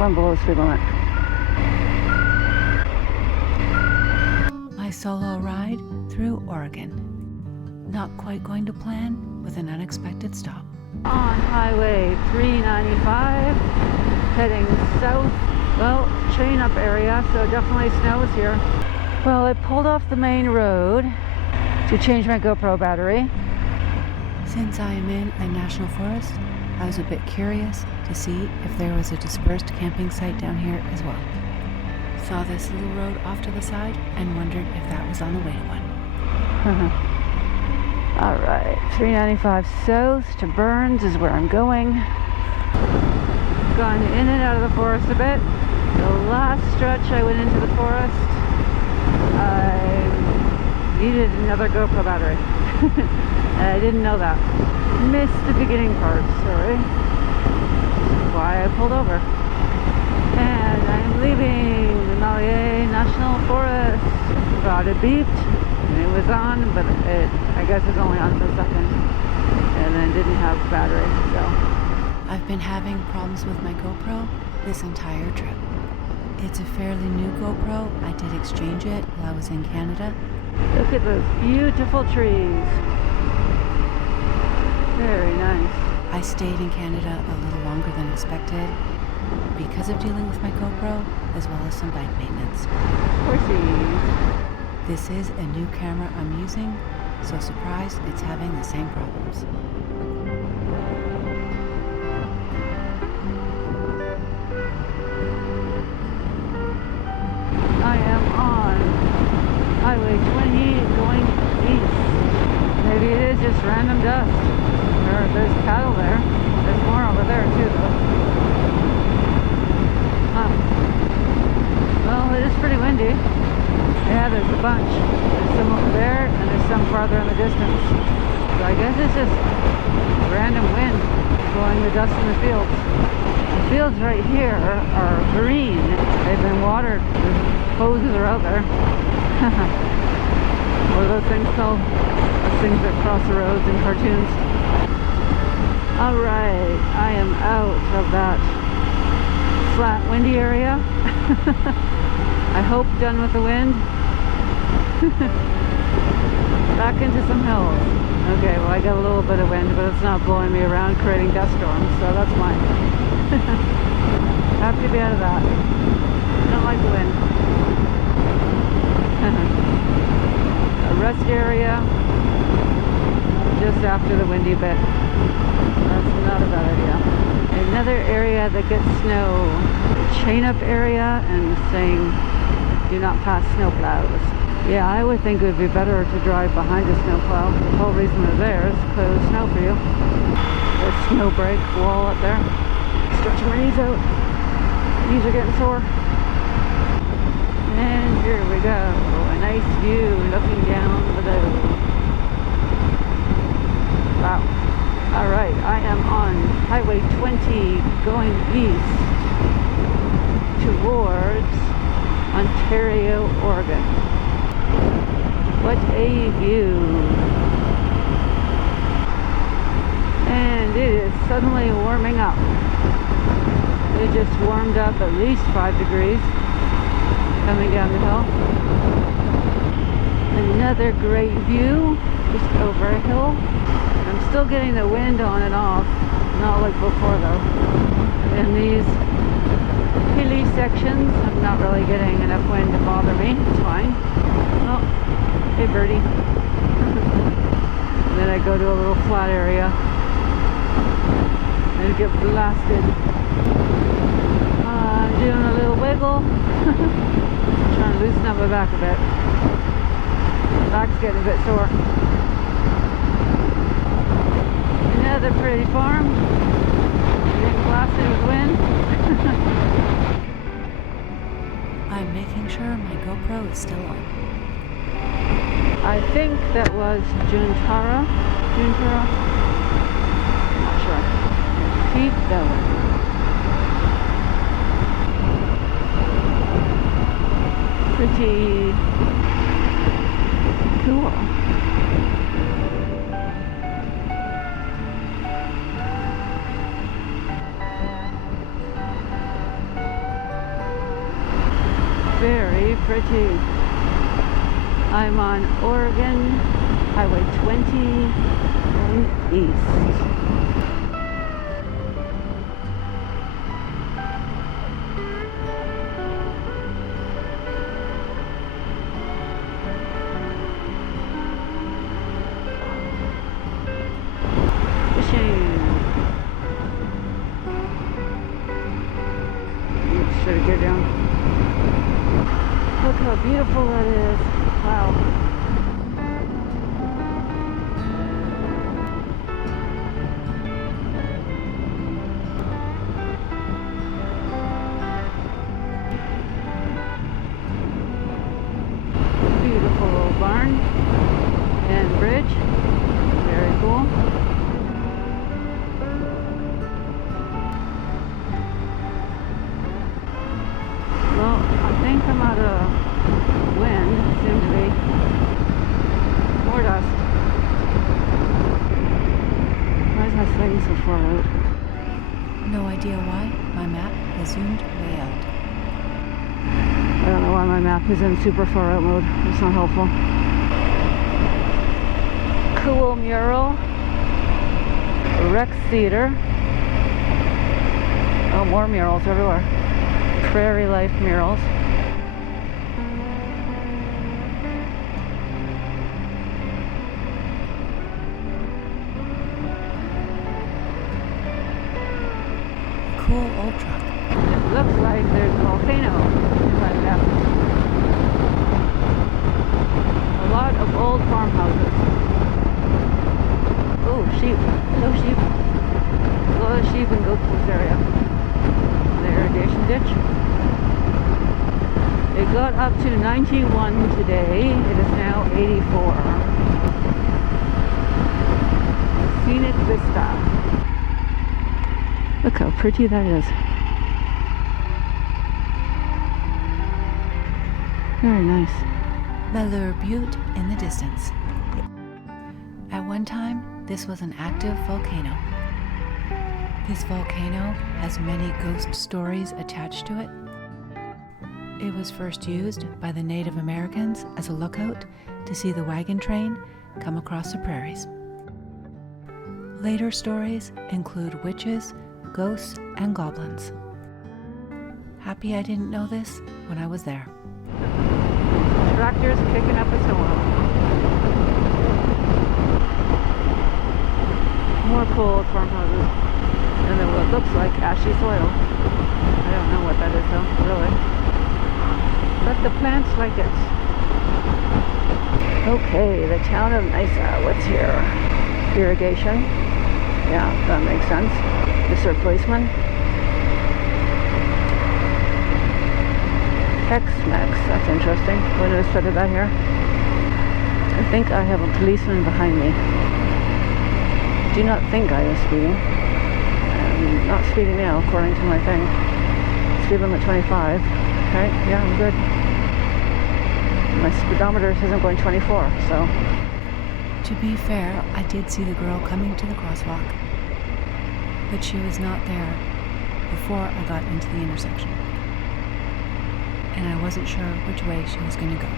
going below the speed limit. My solo ride through Oregon. Not quite going to plan with an unexpected stop. On Highway 395, heading south. Well, chain up area, so it definitely snows here. Well, I pulled off the main road to change my GoPro battery. Since I am in a national forest, I was a bit curious to see if there was a dispersed camping site down here as well. Saw this little road off to the side and wondered if that was on the way to one. Alright, 395 south to Burns is where I'm going. Gone in and out of the forest a bit. The last stretch I went into the forest, I needed another GoPro battery. I didn't know that. Missed the beginning part, sorry. That's why I pulled over. And I'm leaving the Mallee National Forest. Thought it beeped, and it was on, but I guess it's only on for a second. And then didn't have battery, so. I've been having problems with my GoPro this entire trip. It's a fairly new GoPro. I did exchange it while I was in Canada. Look at those beautiful trees. Very nice. I stayed in Canada a little longer than expected because of dealing with my GoPro as well as some bike maintenance. Horsies. This is a new camera I'm using, so surprised it's having the same problems. I am on Highway 20 going east. Maybe it is just random dust. There's cattle there. There's more over there too though. Huh. Well, it is pretty windy. Yeah, there's a bunch. There's some over there and there's some farther in the distance. So I guess it's just random wind blowing the dust in the fields. The fields right here are green. They've been watered. The hoses are out there. What are those things called? Those things that cross the roads in cartoons. Alright, I am out of that flat, windy area. I hope done with the wind. Back into some hills. Okay, well I got a little bit of wind, but it's not blowing me around creating dust storms, so that's fine. Happy to be out of that. Don't like the wind. A rest area just after the windy bit. That's not a bad idea. Another area that gets snow. Chain up area and saying do not pass snow plows. Yeah, I would think it would be better to drive behind a snowplow. The whole reason they're there is to clear the snow for you. There's a snow break wall up there. Stretch my knees out. Knees are getting sore. And here we go. A nice view looking down below. Wow. Alright, I am on Highway 20 going east towards Ontario, Oregon. What a view. And it is suddenly warming up. It just warmed up at least 5 degrees coming down the hill. Another great view just over a hill. I'm still getting the wind on and off, not like before though. In these hilly sections, I'm not really getting enough wind to bother me. It's fine. Oh, hey birdie. And then I go to a little flat area and get blasted. I'm doing a little wiggle. Trying to loosen up my back a bit. My back's getting a bit sore. Another pretty farm. Getting blasted with wind. I'm making sure my GoPro is still on. I think that was Juntara. Not sure. Keep going. Pretty cool. Very pretty. I'm on Oregon Highway 20 going east. Should I get down? Look how beautiful that is. Wow. Beautiful old barn and bridge. Very cool. I think I'm out of wind, soon to be. More dust. Why is my thing so far out? No idea why my map has zoomed way out. I don't know why my map is in super far out mode. It's not helpful. Cool mural. Rex Theater. Oh, more murals everywhere. Prairie life murals. Cool old truck. It looks like there's a volcano in my map. A lot of old farmhouses. Oh, sheep. Hello, sheep. A lot of sheep and goats in this area. The irrigation ditch. It got up to 91 today. It is now 84. Scenic vista. Look how pretty that is. Very nice. The Lure Butte in the distance. At one time, this was an active volcano. This volcano has many ghost stories attached to it. It was first used by the Native Americans as a lookout to see the wagon train come across the prairies. Later stories include witches, ghosts, and goblins. Happy I didn't know this when I was there. Tractors picking up a soil. More cool farmhouses. And then what looks like ashy soil. I don't know what that is though, really. But the plants like it. Okay, the town of Nysa. What's here? Irrigation. Yeah, that makes sense. Mr. Policeman. X-Max, that's interesting. When I started that here. I think I have a policeman behind me. Do not think I was speeding. I'm not speeding now, according to my thing. Speed limit 25. Okay, yeah, I'm good. My speedometer isn't going 24, so. To be fair, I did see the girl coming to the crosswalk, but she was not there before I got into the intersection, and I wasn't sure which way she was going to go.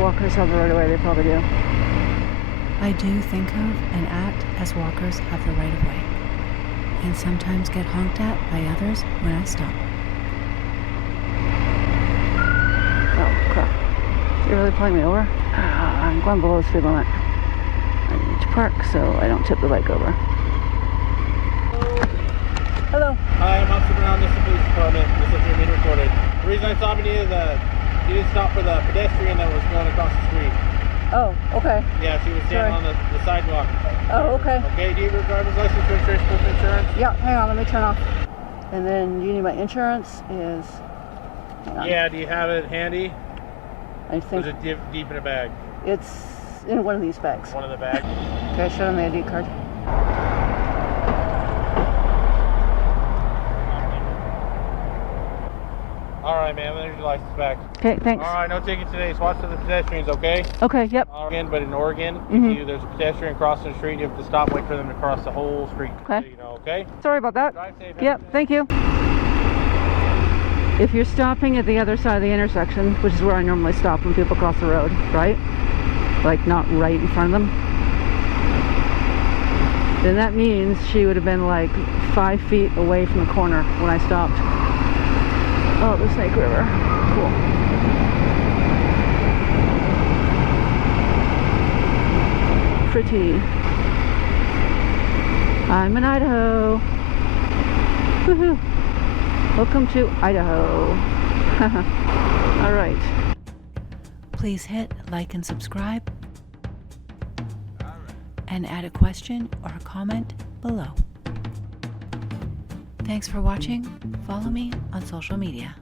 Walkers have the right of way, they probably do. I do think of and act as walkers have the right of way, and sometimes get honked at by others when I stop. Oh, crap. You're really pulling me over? I'm going below the speed limit. I need to park so I don't tip the bike over. Hello. Hi, I'm Officer Brown. This is the police department. This is being recorded. The reason I'm stopping you is that you didn't stop for the pedestrian that was going across the street. Oh, okay. Yeah, she was standing on the sidewalk. Oh, okay. Okay, do you have your driver's license, registration, proof of insurance? Yeah, hang on, let me turn off. And then you need my insurance is... Hang on. Yeah, do you have it handy? I think Or is it deep in a bag? it's in one of these bags. One of the bags? Okay, show them the ID card. Alright, ma'am, there's your license back. Okay, thanks. Alright, no ticket today. So watch for the pedestrians, okay? Okay, yep. But in Oregon, Mhm. if there's a pedestrian crossing the street, you have to stop, wait for them to cross the whole street. Okay. So you know, okay? Sorry about that. Drive safe. Yep, thank you. If you're stopping at the other side of the intersection, which is where I normally stop when people cross the road, right? Like not right in front of them, then that means she would have been like 5 feet away from the corner when I stopped. Oh, the Snake River. Cool. Pretty. I'm in Idaho. Woohoo. Welcome to Idaho. All right. Please hit like and subscribe, and add a question or a comment below. Thanks for watching. Follow me on social media.